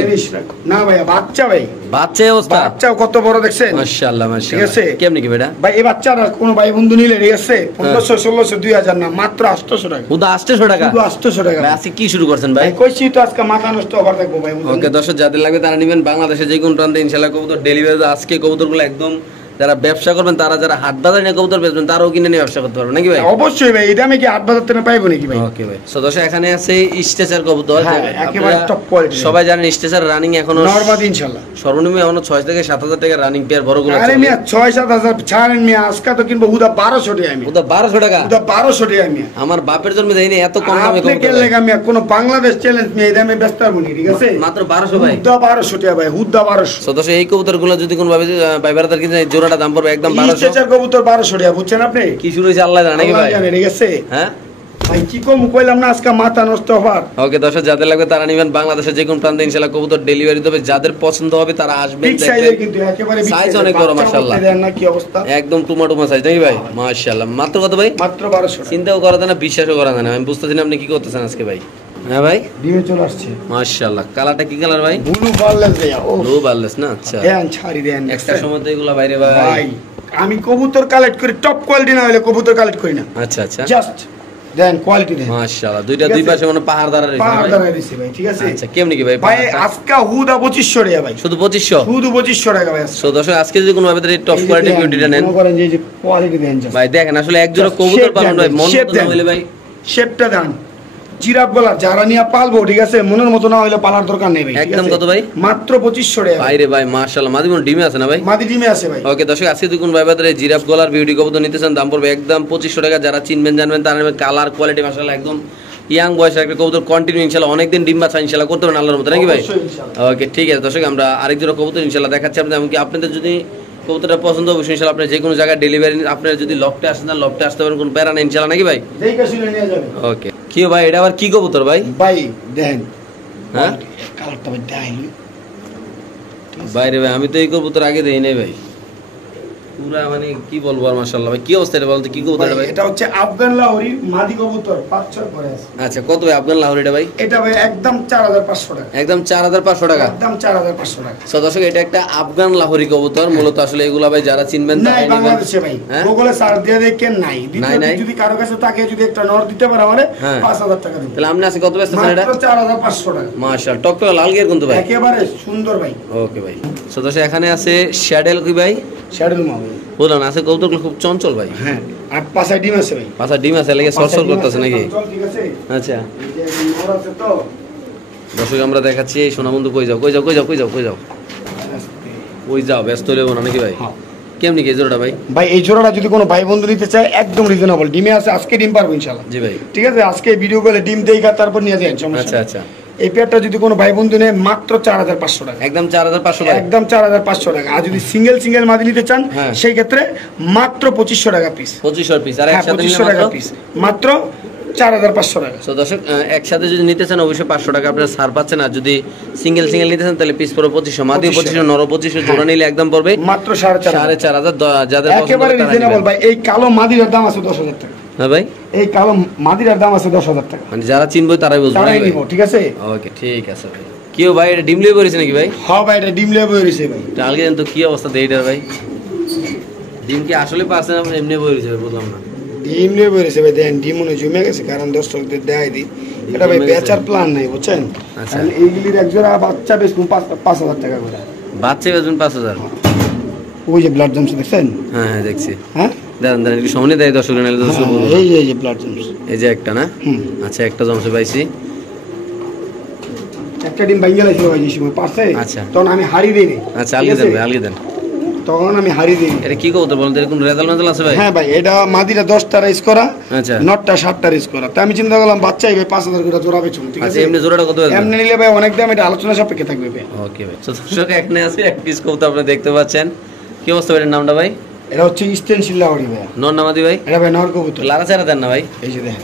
না ভাই বাচ্চা ভাই বাচ্চা অবস্থা বাচ্চাও কত বড় দেখছেন মাশাআল্লাহ ঠিক মাশাআল্লাহ আছে? কেমন কি বেটা ভাই এই বাচ্চাটা কোন ভাই বন্ধু নিলে ঠিক আছে 1500 1600 2000 না মাত্র 800 টাকা শুধু 800 টাকা শুধু 800 টাকা ভাই আজকে কি শুরু করছেন ভাই ভাই কইছি তো আজকে মাথা নষ্ট অফার দেখবো ভাই বুঝলেন? ওকে দর্শক যাদের লাগবে তারা নেবেন বাংলাদেশে যে কোন প্রান্তে ইনশাআল্লাহ কবুতর ডেলিভারি আজকে কবুতরগুলো একদম যারা ব্যবসা করবেন তারা যারা হাট বাজারে নিয়ে কবুতর বেচবেন তারাও কিনে নিয়ে ব্যবসা করতে পারবেন নাকি ভাই অবশ্যই ভাই এটা আমি কি 8000 টাকা পাইবো নাকি ভাই ওকে ভাই সো দর্শক এখানে আছে স্টেচার কবুতর হ্যাঁ, একেবারে আপনারা top quality। সবাই জানেন স্টেচার রানিং এখনো নরমাদি ইনশাআল্লাহ সর্বনিম্ন এখনো 6 থেকে 7000 টাকা রানিং পেয়ার বড়গুলো আরে মিয়া 6-7 হাজার ছাড়েন মিয়া আজকে তো কিনবো হুদা 1200 টাকা আমি ওটা 1200 টাকা হুদা 1200 টাকা আমি আমার বাপের জন্মে দেয়নি এত কম দামে আপনি কবুতর কেন ভাই। লেগা মিয়া কোন বাংলাদেশ চ্যালেঞ্জ মিয়া এই দামে ব্যস্ত আর বলি ঠিক আছে মাত্র 1200 ভাই হুদা 1200 টাকা ভাই হুদা 1200 সো দর্শক এই কবুতরগুলো যদি কোন ভাবে ভাই বেড়াদার কিনে জোড়াটা দাম পড়বে একদম 1200 স্টেচার কবুতর 1200 টাকা বুঝছেন আপনি কি শুরু হয়েছে আল্লাহ জানে নাকি আল্লাহ ভাই জানে, ঠিক আছে হ্যাঁ ভাই কি কম কইলাম না আজকে মাথা নষ্ট অফার ওকে দর্শক যাদের লাগবে তারা নেবেন বাংলাদেশের যে কোন প্রান্তে ইনশাআল্লাহ কবুতর ডেলিভারি দেবে যাদের পছন্দ হবে তারা আসবেন বিগ সাইজের কিন্তু একেবারে big সাইজ size, অনেক বড় বাচ্চা মাশাআল্লাহ করতে দেন না কি অবস্থা একদম টুমাটুমা সাইজ নাকি ভাই মাশাআল্লাহ মাত্র কত ভাই মাত্র 1200 টাকা চিন্তাও করা যায় না বিশ্বাসও করা যায় না আমি বুঝতেছি না আপনি কি করতেছেন আজকে ভাই হ্যাঁ ভাই ডিমে চলে আসছে মাশাআল্লাহ। কালারটা কি কালার ভাই? ব্লু বার্লেস ভাইয়া। ও ব্লু বার্লেস না? আচ্ছা দেন ছাড়ি দেন একটা সময় তো এগুলা বাইরে ভাই ভাই আমি কবুতর কালেক্ট করি, টপ কোয়ালিটি না হলে কবুতর কালেক্ট করি না। আচ্ছা আচ্ছা জাস্ট দেন কোয়ালিটি দেন মাশাআল্লাহ। দুইটা দুই পাশে মানে পাহাড় দাঁড়া রয়েছে পাহাড় ভাই। দাঁড়ায় দিছি ভাই, ঠিক আছে। আচ্ছা কেমনি কি ভাই? ভাই আজকে হুদা 2500 টাকা ভাই, শুধু 2500? শুধু 2500 টাকা ভাই। সো দর্শক আজকে যদি কোনো ভাবে টপ কোয়ালিটি বিউটিটা নেন মনে করেন যে কোয়ালিটি দেন জাস্ট ভাই দেখেন আসলে এক জোড়া কবুতর পালন ভাই মন মতো না হইলে ভাই শেপটা দেন। জিরাফ গলা যারা নিয়ে পালবো, ঠিক আছে, মনের মতো না হইলে পালার দরকার নেই ভাই। একদম কত ভাই? মাত্র 2500 টাকা ভাই রে ভাই মাশাআল্লাহ। মাদি কোন ডিমে আছে না ভাই? মাদি ডিমে আছে ভাই। ওকে দর্শক আজকে যদি কোন ভাই বাজারে জিরাফ গলার বিউটি কবুতর নিতে চান দাম পড়বে একদম 2500 টাকা। যারা চিনবেন জানবেন তারা নেবেন। কালার কোয়ালিটি মাশাআল্লাহ একদম ইয়াং বয়সের একটা কবুতর, কন্টিনিউ ইনশাআল্লাহ অনেকদিন ডিম বাচ্চা ইনশাআল্লাহ করতে পারেন আল্লাহর মতো নাকি ভাই? ওকে ঠিক আছে দর্শক আমরা আরেক জোড়া কবুতর ইনশাআল্লাহ দেখাচ্ছি আপনাদের। এমনকি আপনাদের যদি কবুতরটা পছন্দ হবে ইনশাআল্লাহ আপনারা যে কোনো জায়গায় ডেলিভারি আপনারা যদি লফটে আসেন না লফটে আসতে পারেন, কোনো প্যারা নেই ইনশাআল্লাহ নাকি ভাই? যেই কাশিলে নিয়ে যাবে। ওকে কি ভাই এটা আবার কি কবুতর ভাই? ভাই দেন হ্যাঁ কালারটা ভাই ডাইলি বাইরে ভাই আমি তো এই কবুতর আগে দেই নাই ভাই, পুরা মানে কি বলবো আর মাশাআল্লাহ ভাই। কি অবস্থা এটা বলতে কি কবুতর ভাই? এটা হচ্ছে আফগান লাহোরি মাদি কবুতর, 5-6 করে আছে। আচ্ছা কত ভাই আফগান লাহোরি এটা ভাই? এটা ভাই একদম 4500 টাকা, একদম 4500 টাকা। একদম 4500 টাকা। সো দর্শক এটা একটা আফগান লাহোরি কবুতর। মূলত আসলে এগুলা ভাই যারা চিনবেন নাই তারাই নেবেন। বাংলাদেশে ভাই গুগলে সার্চ দিয়ে দেখেন নাই। দ্বিতীয় যদি কারো কাছে থাকে যদি একটা নর দিতে পারে আমারে 5000 টাকা দিবেন। তাহলে আপনি আছে কত বেচতেছেন এটা? মাত্র 4500 টাকা। মাশাআল্লাহ টকটক লাল গিয়ার কিন্তু ভাই একেবারে সুন্দর ভাই। ওকে ভাই। সো দর্শক এখানে আছে শ্যাডেল কি ভাই? শ্যাডেল মা ভাই বললাম আছে কবুতরগুলো খুব চঞ্চল ভাই। হ্যাঁ আর পাঁচা ডিম আছে ভাই। পাঁচা ডিম আছে লাগে সরসর করতেছে নাকি? ঠিক আছে আচ্ছা এই যে নর আছে তো দর্শক আমরা দেখাচ্ছি এই সোনা বন্ধু কই যাও কই যাও কই যাও কই যাও কই যাও কই যাও ব্যস্ত হলেও না নাকি ভাই? কেমনি কি জোড়াটা ভাই? ভাই এই জোড়াটা যদি কোনো ভাই বন্ধু নিতে চায় একদম রিজনেবল। ডিমে আছে, আজকে ডিম পারবো ইনশাআল্লাহ। জি ভাই ঠিক আছে আজকে ভিডিও কলে ডিম দেইগা তারপর নিয়ে যান সমস্যা। আচ্ছা আচ্ছা এই পেয়ারটা যদি কোনো ভাই বন্ধু নেয় মাত্র 4500 টাকা, একদম 4500 টাকা, একদম 4500 টাকা। আর যদি সিঙ্গেল মাদি নিতে চান সেই ক্ষেত্রে মাত্র 2500 টাকা পিস। 2500 পিস আর একসাথে 2500 টাকা পিস মাত্র 4500 টাকা। তো দর্শক একসাথে যদি নিতে চান অবশ্যই 500 টাকা আপনারা ছাড় পাচ্ছেন। আর যদি সিঙ্গেল নিতে চান তাহলে পিস পড়বে 2500, মাদি 2500, নর 2500, জোড়া নিলে একদম পড়বে মাত্র 4500। যাদের একেবারে রিজনেবল ভাই। এই কালো মাদির দাম আছে 10000 টাকা। হ্যাঁ ভাই এই কালো মাদির দাম আছে 10000 টাকা। মানে যারা চিনবে তারাই বুঝবে তারাই নিব, ঠিক আছে? ওকে ঠিক আছে ভাই। কিও ভাই এটা ডিম লিয়ে পড়েছে নাকি ভাই? হ্যাঁ ভাই এটা ডিম লিয়ে পড়েছে ভাই। কালকে জান তো কি অবস্থা এইটার ভাই? ডিম কি আসলে পারছে না এমনি পড়েছে বুঝলাম না। ডিম লিয়ে পড়েছে ভাই। দেন ডিম মনে জমে গেছে কারণ দর্শকদের দেখাই দিই। এটা ভাই বেচার প্ল্যান নাই বুঝছেন। আচ্ছা এইগুলির এক জোড়া বাচ্চা বেচুন 5000 টাকা করে। বাচ্চা বেচুন 5000? ওই যে ব্লাড জমস দেখছেন? হ্যাঁ হ্যাঁ দেখছি। হ্যাঁ দাঁড়ান দাঁড়ান একটু সামনে দেয় দর্শক নাহলে দর্শক এই যে ব্লাড জমস। এই যে একটা না? আচ্ছা একটা জমসে পাইছি। একটা ডিম ভাঙিয়ে লাইছিল ভাই যে সময় পারছে। আচ্ছা তখন আমি হারি দেই। আচ্ছা আলগি দেন ভাই আলগি দেন। তখন আমি হারি দেই। এটা কি কবুতর বলেন তো? এরকম রেজাল্ট মেজাল আছে ভাই? হ্যাঁ ভাই এটা মাদিরা 10টা রাইস করা, আচ্ছা নটটা 7টা রাইস করা। তাই আমি চিন্তা করলাম বাচ্চাই ভাই 5000 করে জোড়া বেচুন, ঠিক আচ্ছা আছে? এমনি জোড়াটা কত আছে? এমনি নিলে ভাই অনেক দাম, এটা আলোচনা সাপেক্ষে থাকবে ভাই। ওকে ভাই। তো দর্শক এখানে আছে এক পিস কবুতর আপনারা দেখতে পাচ্ছেন। কি অবস্থা ভাই এর নামটা ভাই? এটা হচ্ছে ইস্টার্ন শিল্লাহরি ভাই। নর নামাদি ভাই? এটা ভাই নর কবুতর। লারা চারা দেন না ভাই? এই যে দেখেন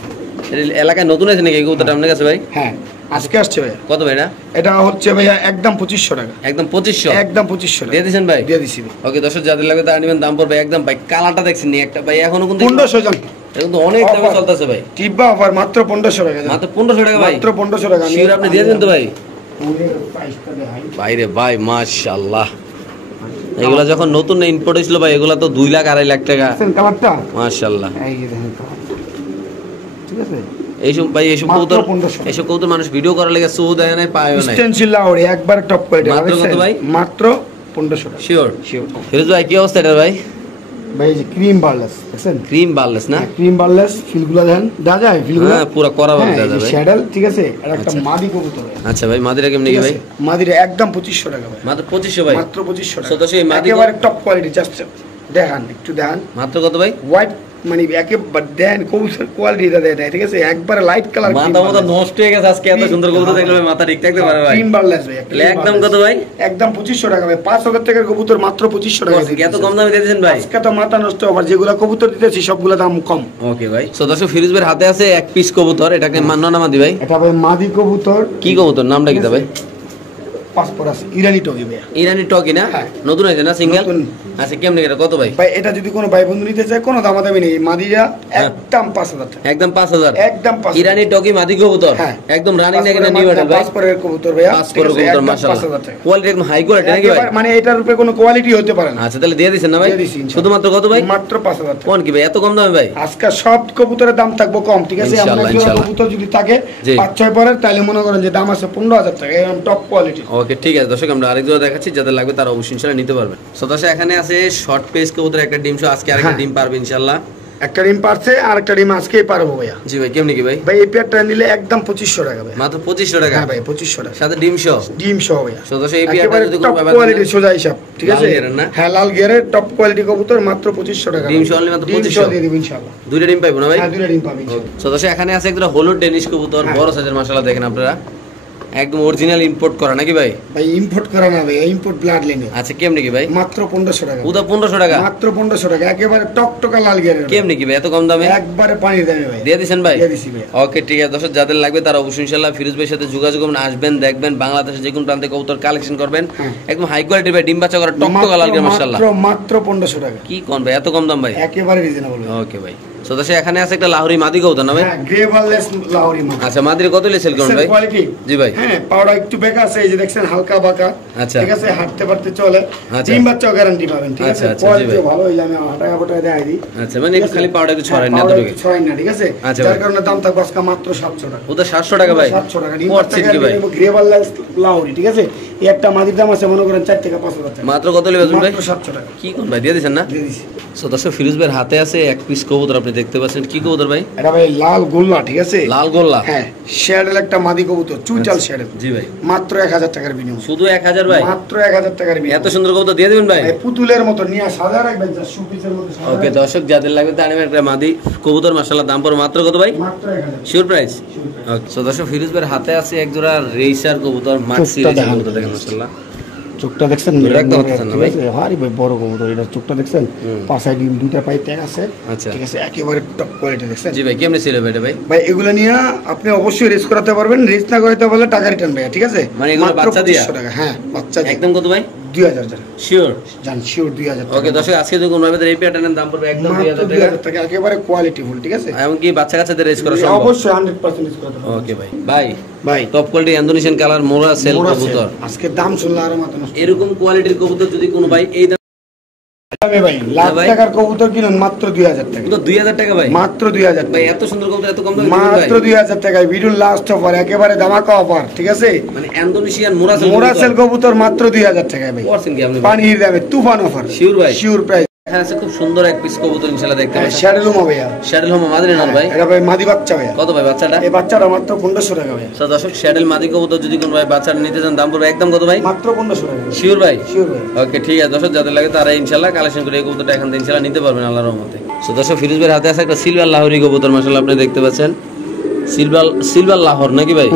এলাকায় নতুন আছে নাকি এই কবুতরটা আপনার কাছে ভাই? হ্যাঁ আজকে আসছে ভাই। কত ভাই না? এটা হচ্ছে ভাইয়া একদম 2500 টাকা। একদম 2500? একদম 2500 টাকা দিয়ে দিয়েছেন ভাই? দিয়ে দিছি। ওকে দর্শক যাদের লাগবে তারা নেবেন, দাম পড়বে একদম ভাই। কালারটা দেখছেন নি একটা ভাই এখনো কিন্তু 1500 জন এখন তো অনেক দামে চলতেছে ভাই। টিপবা অফার মাত্র 1500 টাকা। মাত্র 1500 টাকা ভাই? মাত্র 1500 টাকা। শিওর আপনি দিয়ে দেন তো ভাই? পুরো প্রাইসটা দেখাই ভাই রে ভাই মাশাআল্লাহ। এগুলা যখন নতুন ইম্পোর্ট হয়েছিল ভাই এগুলা তো 2 লাখ 2.5 লাখ টাকা। দেখেন কালারটা মাশাআল্লাহ। এই যে দেখেন ঠিক আছে? এইসব ভাই এইসব কবুতর মানুষ ভিডিও করার লাগে সো দেয় না পায়ও না। ইস্টার্ন শিল্লাহরি একবার টপ কোয়ালিটি। মাত্র কত ভাই? মাত্র 1500 টাকা। Sure sure. ফিরোজ ভাই কি অবস্থা এটা ভাই? ভাই এই যে ক্রিম বার্লেস দেখছেন? ক্রিম বার্লেস না? ক্রিম বার্লেস ফিলগুলো দেন দেখা যায় ফিলগুলো? হ্যাঁ পুরো করা ভাবে দেখা যায় ভাই। শ্যাডেল ঠিক আছে? আর একটা মাদি কবুতর। আচ্ছা ভাই মাদিরা কেমনে কি ভাই? মাদিরা একদম 2500 টাকা ভাই। মাত্র 2500 ভাই? মাত্র 2500 টাকা। সো তো সেই মাদি একেবারে টপ কোয়ালিটি। জাস্ট দেখান একটু দেখান। মাত্র কত ভাই? হোয়াইট মানে একেবারে দেন কবুতর কোয়ালিটিটা দেন, ঠিক আছে? একবারে লাইট কালার। মাথা নষ্ট হয়ে গেছে আজকে এত সুন্দর কবুতর দেখলে মাথা ঠিক থাকতে পারে ভাই। ক্রিম বার্লেস ভাই। একদম কত ভাই? একদম 2500 টাকা ভাই। 5000 টাকার কবুতর মাত্র 2500 টাকা। এত কম দামে দিয়ে দিয়েছেন ভাই? আজকে তো মাথা নষ্ট। আবার যেগুলো কবুতর দিতেছি সবগুলো দাম কম। ওকে ভাই। সো দর্শক ফিরোজ ভাইয়ের হাতে আছে এক পিস কবুতর। এটাকে মান্না না মাদি ভাই? এটা ভাই মাদি কবুতর। কি কবুতর নামটা কি ভাই? পাসপোর্ট আছে ইরানি টকি ভাই। ইরানি টকি না? হ্যাঁ। নতুন আছে না সিঙ্গেল? আচ্ছা কেমনে এটা কত ভাই? ভাই এটা যদি কোনো ভাই বন্ধু নিতে চায় কোনো দামাদামি নেই, মাদিরা একদম 5000 টাকা, একদম 5000, একদম 5000। ইরানি টকি মাদি কবুতর, একদম রানিং না কিনা নিউ মডেল ভাই, 5 পরের কবুতর ভাই, 5 পরের কবুতর মাশাআল্লাহ, কোয়ালিটি একদম হাই কোয়ালিটি নাকি ভাই? মানে এটার উপরে কোনো কোয়ালিটি হতে পারে না। আচ্ছা তাহলে দিয়ে দিবেন না ভাই? শুধুমাত্র কত ভাই? মাত্র 5000 টাকা। কোন কি ভাই এত কম দামে ভাই? আজকে সব কবুতরের দাম থাকবে কম, ঠিক আছে? ইনশাআল্লাহ, আমরা ইনশাআল্লাহ। কবুতর যদি থাকে 5-6 পরের তাহলে মনে করেন যে দাম আছে 15000 টাকা, এরকম টপ কোয়ালিটি। ওকে ঠিক আছে দর্শক, আমরা আরেক জোড়া দেখাচ্ছি, যাদের লাগবে তারা অবশ্যই ইনশাআল্লাহ নিতে পারবেন। সো দর্শক এখানে আছে শর্ট পেস কবুতর একটা ডিম সহ, আজকে আরেকটা ডিম পারবে ইনশাআল্লাহ। একটা ডিম পারছে আর একটা ডিম আজকেই পারবো ভাইয়া। জি ভাই কেমনে কি ভাই? ভাই এই পেয়ারটা নিলে একদম 2500 টাকা ভাই, মাত্র 2500 টাকা? হ্যাঁ ভাই 2500 টাকা সাথে ডিম সহ? ডিম সহ ভাইয়া। সো দর্শক এই পেয়ারটা যদি কোনো টপ ভাই কোয়ালিটি সোজা হিসাব, ঠিক আছে? লাল গিয়ারের না? হ্যাঁ লাল গিয়ারের টপ কোয়ালিটি কবুতর মাত্র 2500 টাকা। ডিম সহ মাত্র 2500 দিয়ে দিব ইনশাআল্লাহ। দুইটা ডিম পাইবো না ভাই? হ্যাঁ দুইটা ডিম পাবেন ইনশাআল্লাহ। সো দর্শক এখানে আছে একটা হলুদ ডেনিশ কবুতর, বড় সাইজের মাশাআল্লাহ, দেখেন আপনারা একদম অরিজিনাল ইম্পোর্ট করা নাকি ভাই? ভাই ইম্পোর্ট করা না ভাই, ইম্পোর্ট ব্লাড লাইনে। আচ্ছা কেমনে কি ভাই? মাত্র 1500 টাকা। উদা 1500 টাকা? মাত্র 1500 টাকা, একেবারে টকটকা লাল গিয়ারের। কেমনে কি ভাই এত কম দামে? একবারে পানির দামে ভাই। দিয়ে দিবেন ভাই? দিয়ে দিছি ভাই। ওকে ঠিক আছে দর্শক, যাদের লাগবে তারা অবশ্যই ইনশাআল্লাহ ফিরোজ ভাইয়ের সাথে যোগাযোগ করবেন, আসবেন দেখবেন বাংলাদেশের যে কোনো প্রান্তে কবুতর কালেকশন করবেন, একদম হাই কোয়ালিটি ভাই, ডিম বাচ্চা করা টকটকা লাল গিয়ার মাশাআল্লাহ। মাত্র 1500 টাকা। কি কোন ভাই এত কম দাম ভাই? একেবারে রিজনেবল। ওকে ভাই। সো দর্শক এখানে আছে একটা লাহোরি মাদি কবুতর না ভাই? হ্যাঁ গ্রে ভাললেস লাহোরি মাদি। আচ্ছা মাদির কত লে সেল করুন ভাই? কোয়ালিটি জি ভাই। হ্যাঁ পাউডার একটু বেকা আছে, এই যে দেখছেন হালকা বাঁকা। আচ্ছা ঠিক আছে, হাঁটতে পারতে চলে। আচ্ছা। ডিম বাচ্চাও গ্যারান্টি পাবেন, ঠিক আছে? আচ্ছা, আচ্ছা, জি কোয়ালিটি ভাই। ভালো, এই যে আমি হাঁটা কাপড়টা দেখাই দিই। আচ্ছা মানে একটু খালি পাউডার একটু ছড়াই না পাউডার এতটুকু? ছড়াই না, ঠিক আছে? আচ্ছা যার ভাই। কারণে দাম থাকবে আজকে মাত্র 700 টাকা। ওটা 700 টাকা ভাই? 700 টাকা। ডিম কোয়ার্ট সিল্কি ভাই? গ্রে ভাললেস লাহোরি, ঠিক আছে? এই একটা মাদির দাম আছে মনে করেন 4 থেকে 5000 টাকা। মাত্র কত লে বেচবেন ভাই? মাত্র 700 টাকা। কি কোন ভাই দিয়ে দিবেন না? দিয়ে দিছি। সো দর্শক ফিরোজ ভাইয়ের হাতে আছে এক পিস কবুতর, আপনি দেখতে পাচ্ছেন কি কবুতর ভাই? এটা ভাই লাল গোল্লা, ঠিক আছে? লাল গোল্লা? হ্যাঁ শেয়ারের একটা মাদি কবুতর, চুইটাল শেয়ারের। জি ভাই। মাত্র 1000 টাকার বিনিময়। শুধু 1000 ভাই? মাত্র 1000 টাকার বিনিময়। এত সুন্দর কবুতর দিয়ে দিবেন ভাই? ভাই পুতুলের মতো নিয়ে সাজা রাখবেন, যা শোপিসের মতো সাজা ওকে রাখবেন। দর্শক যাদের লাগবে তার একটা মাদি কবুতর মাশাআল্লাহ, দাম পড়ে মাত্র কত ভাই? মাত্র 1000। Sure price? ওকে সো দর্শক ফিরোজ ভাইয়ের হাতে আছে এক জোড়া রেসার কবুতর, মাক্সি রেসার কবুতর, দেখেন মাশাআল্লাহ চোখটা দেখছেন? একদম দেখছেন না ভাই? হারি ভাই বড় কবুতর, এটা চোখটা দেখছেন? পাশায় ডিম দুইটা পাই ট্যাগ আছে। আচ্ছা ঠিক আছে, একেবারে টপ কোয়ালিটি দেখছেন? জি ভাই কেমনে ছিল ভাই এটা ভাই? ভাই এগুলো নিয়ে আপনি অবশ্যই রেস করাতে পারবেন, রেস না করাতে পারলে টাকা রিটার্ন ভাই, ঠিক আছে? মানে এগুলো মাত্র বাচ্চা দিয়া? 2500 টাকা। হ্যাঁ বাচ্চা দিয়ে। একদম কত ভাই? 2000 টাকা। শিওর? জান শিওর 2000 টাকা। ওকে দর্শক আজকে যদি কোনো ভাবে এই প্যাটার্নের দাম পড়বে একদম মাত্র 2000 টাকা, 2000 টাকা, একেবারে কোয়ালিটি ফুল, ঠিক আছে? এমনকি বাচ্চা কাচ্চাদের রেস করা সম্ভব? অবশ্যই 100% রেস করাতে পারবেন। ওকে ভাই। ভাই ভাই টপ কোয়ালিটি ইন্দোনেশিয়ান কালার মোরা সেল মোরা আছে। কবুতর, আজকে দাম শুনলে আরো মাথা নষ্ট। এরকম কোয়ালিটির কবুতর যদি কোনো ভাই এই দামে ভাই লাখ ভাই। টাকার কবুতর কিনুন মাত্র 2000 টাকা। তো 2000 টাকা ভাই? মাত্র 2000 ভাই টাকা। এত সুন্দর কবুতর এত কম দামে দিবেন ভাই? মাত্র 2000 টাকায় ভিডিওর লাস্ট অফার, একেবারে ধামাকা অফার, ঠিক আছে? মানে ইন্দোনেশিয়ান মোরা সেল মোরাসেল কবুতর মাত্র 2000 টাকায় ভাই। করছেন কি আপনি? পানির দামে তুফান অফার। শিওর ভাই? Sure price. এখানে আছে খুব সুন্দর এক পিস কবুতর ইনশাআল্লাহ দেখতে পাচ্ছেন, শ্যাডেলুমা ভাইয়া। শ্যাডেল হোম মাদি নাম ভাই? এটা ভাই মাদি বাচ্চা ভাইয়া। কত ভাই বাচ্চাটা? এই বাচ্চাটা মাত্র 1500 টাকা ভাইয়া। সো দর্শক শ্যাডেল মাদি কবুতর যদি কোনো ভাই বাচ্চাটা নিতে চান দাম পড়বে একদম কত ভাই? মাত্র 1500 টাকা। শিওর ভাই? শিওর ভাই। ওকে ঠিক আছে দর্শক, যাদের লাগে তারা ইনশাআল্লাহ কালেকশন করে এই কবুতরটা এখান থেকে ইনশাআল্লাহ নিতে পারবেন আল্লাহর রহমতে। সো দর্শক ফিরোজ ভাইয়ের হাতে আছে একটা সিলভার লাহোরি কবুতর মাশাআল্লাহ, আপনি দেখতে পাচ্ছেন সিলভার লাহোর নাকি ভাই?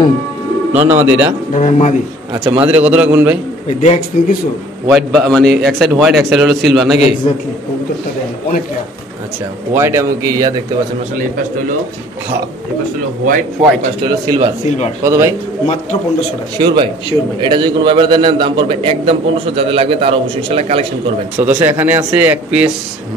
নর না মাদি এটা? এটা মাদি। আচ্ছা মাদিরা কত রাখবেন ভাই? ভাই দেখছেন কিছু? হোয়াইট মানে এক সাইড হোয়াইট এক সাইড হলো সিলভার নাকি? এক্স্যাক্টলি কবুতরটা দেখেন অনেক রেয়ার। আচ্ছা হোয়াইট এবং কি ইয়া দেখতে পাচ্ছেন মাশাআল্লাহ, এই পাশটা হলো হ্যাঁ এই পাশটা হলো হোয়াইট, White। এই পাশটা হলো সিলভার। সিলভার। কত ভাই? মাত্র 1500 টাকা। শিওর ভাই? শিওর ভাই। এটা যদি কোনো ব্যাপারে দেন দাম পড়বে একদম 1500, যাদের লাগবে তারা অবশ্যই ইনশাআল্লাহ কালেকশন করবেন। সো দর্শক এখানে আছে এক পিস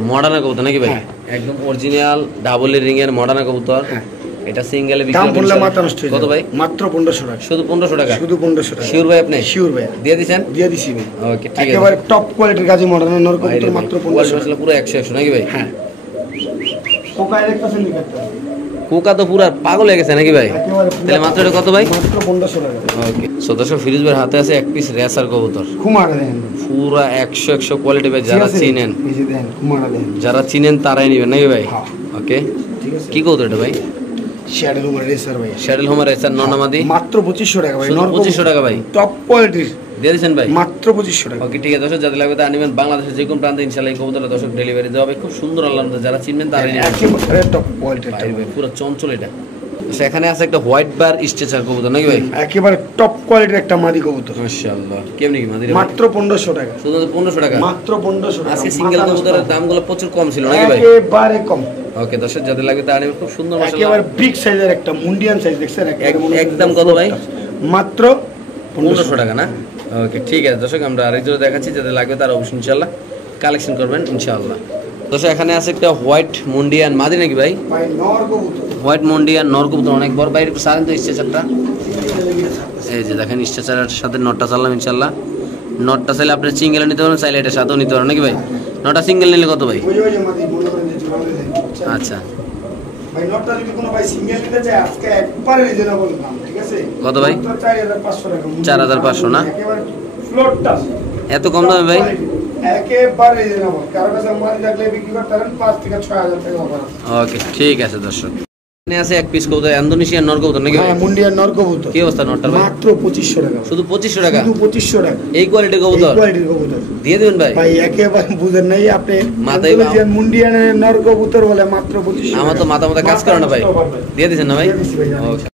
মডার্না কবুতর নাকি ভাই? হ্যাঁ। একদম অরিজিনাল ডাবল রিং এর মডার্না কবুতর। হ্যাঁ। এটা সিঙ্গেলে বিক্রি দাম হবে বললে ইনশাআল্লাহ। মাথা নষ্ট হয়ে কত যাবে। ভাই? মাত্র 1500 টাকা। শুধু 1500 টাকা? শুধু 1500 টাকা। শিওর ভাই আপনি? শিওর ভাই। দিয়ে দিবেন? দিয়ে দিছি ভাই। ওকে ঠিক আছে। একেবারে টপ কোয়ালিটির গাজী মডার্ন নর ভাই রে কবুতর ভাই, মাত্র কোয়ালিটি 1500 মাশাআল্লাহ পুরো 100 নাকি ভাই? হ্যাঁ। কোকায় দেখতেছেন নি একটা? কোকা তো পুরো পাগল হয়ে গেছে নাকি ভাই? একেবারে তাহলে মাত্র এটা কত ভাই? মাত্র 1500 টাকা। ওকে সো দর্শক ফিরোজ ভাইয়ের হাতে আছে এক পিস রেসার কবুতর, খুমারা দেন। পুরো 100 কোয়ালিটি ভাই, যারা চিনেন এই যে দেন খুমারা দেন। যারা চিনেন তারাই নেবেন নাকি ভাই? হ্যাঁ। ওকে ঠিক আছে। কি কবুতর এটা ভাই? শ্যাডেল উমার রেসার ভাই। শ্যাডেল হোমার রেসার ননামাদি মাত্র 2500 টাকা ভাই। শুধু 2500 টাকা ভাই? টপ কোয়ালিটির দিয়ে দিয়েছেন ভাই? মাত্র 2500 টাকা। ওকে ঠিক আছে দর্শক, যাদের লাগবে তা নেবেন। বাংলাদেশের যে কোনো প্রান্তে ইনশাআল্লাহ এই কবুতরটা দর্শক ডেলিভারি দেওয়া হবে, খুব সুন্দর আল্লাহর মধ্যে, যারা চিনবেন তারাই নেবেন। একেবারে টপ কোয়ালিটির। ভাই ভাই পুরো চঞ্চল এটা। সেখানে আছে একটা হোয়াইট বার স্ট্রেচার কবুতর নাকি ভাই? একেবারে টপ কোয়ালিটির একটা মাদি কবুতর। মাশাআল্লাহ কেমনি কি মাদি? মাত্র 1500 টাকা। শুধু 1500 টাকা? মাত্র 1500 টাকা। আজকে সিঙ্গেল কবুতরের দামগুলো প্রচুর কম ছিল নাকি ভাই? একেবারে কম। ওকে দর্শক, যাদের লাগবে তা নেবেন, খুব সুন্দর মাশাআল্লাহ। একেবারে বিগ সাইজের একটা মুন্ডিয়ান সাইজ দেখছেন? একদম কত ভাই? মাত্র 1500 টাকা না? ওকে ঠিক আছে দর্শক, আমরা আরেক জোড়া দেখাচ্ছি, যাদের লাগবে তারা অবশ্যই ইনশাআল্লাহ কালেকশন করবেন ইনশাআল্লাহ। দর্শক এখানে আছে একটা হোয়াইট মুন্ডিয়ান মাদি নাকি ভাই? ভাই নর কবুতর হোয়াইট মুন্ডিয়ান নর কবুতর অনেক বড় ভাই, সারেন তো স্ট্রেচারটা। এই যে দেখেন স্ট্রেচারের সাথে নটটা চাললাম ইনশাআল্লাহ। নটটা চাইলে আপনি সিঙ্গেল নিতে পারেন, চাইলে এটার সাথেও নিতে পারেন নাকি ভাই? নটটা সিঙ্গেল নিলে কত ভাই? ওই যে মাদি মনে করেন যে ঝুলানো যায়। আচ্ছা ভাই নটটা যদি কোনো ভাই সিঙ্গেল নিতে চায় আজকে একবারে রিজনেবল দাম, ঠিক আছে? কত ভাই? 4500 টাকা। 4500 না? একেবারে ফ্লোরটা এত কম দামে ভাই? একেবারে রিজনেবল। কারো কাছে মাদি থাকলে বিক্রি করতে পারেন 5 থেকে 6000 টাকা অফার আছে। ওকে ঠিক আছে দর্শক। এখানে আছে এক পিস কবুতর ইন্দোনেশিয়ান নর কবুতর নাকি ভাই? হ্যাঁ মুন্ডিয়ান নর কবুতর। কি অবস্থা নটটার ভাই? মাত্র 2500 টাকা। শুধু 2500 টাকা? শুধু 2500 টাকা। এই কোয়ালিটির কবুতর? এই কোয়ালিটির কবুতর দিয়ে দিবেন ভাই? ভাই একেবারে বুঝেন নাই আপনি। মাথায় ইন্দোনেশিয়ান মুন্ডিয়ানের নর কবুতর বলে মাত্র 2500 টাকা। আমার তো মাথা কাজ করে না ভাই, দিয়ে দিচ্ছেন না ভাই? দিয়ে দিচ্ছি ভাই। ওকে